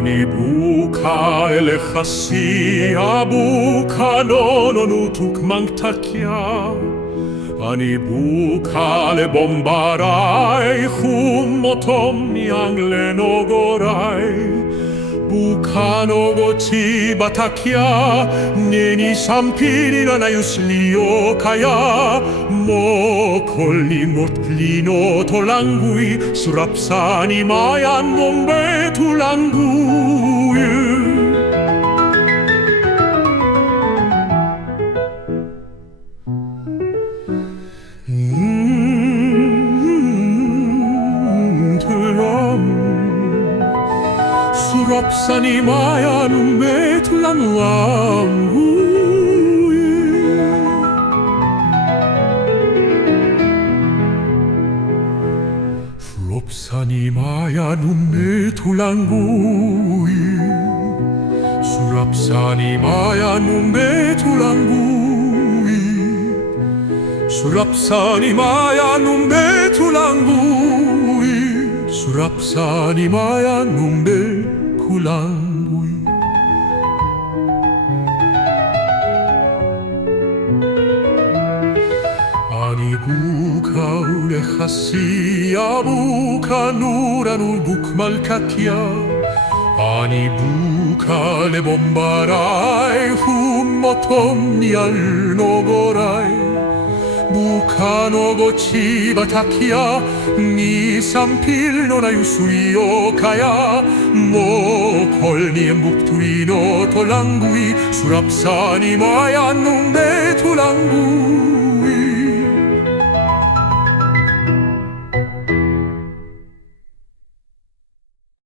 אני בוקה אליך שיא בוקה no nutuk mangtakia אני בוקה לבומבראי חומותם יאנגלן אוגוראי בוקה נוגוצי בתקיה נני סמפירירה נאיוסליו קיה מוקולימות פלינות הולנגוי סורפסני 마얀 몸베 둘랑구이 수랍산이 마얀 메둘랑왕구 수랍산이 마얀 메둘랑구이 수랍산이 마얀 메둘랑구이 수랍산이 마얀 메둘랑구이 수랍산이 마얀 메둘랑구이 아니 부카 우레하시야 부카 누라누 북말카티야 아니 부카 레봄바라이 훔모톰 니알노고라이 부카노고 치바타키야 니 삼필노나 유수이오 가야 모콜니 묵투리노 돌랑구이 수랍산이 마얀 놈베 돌랑구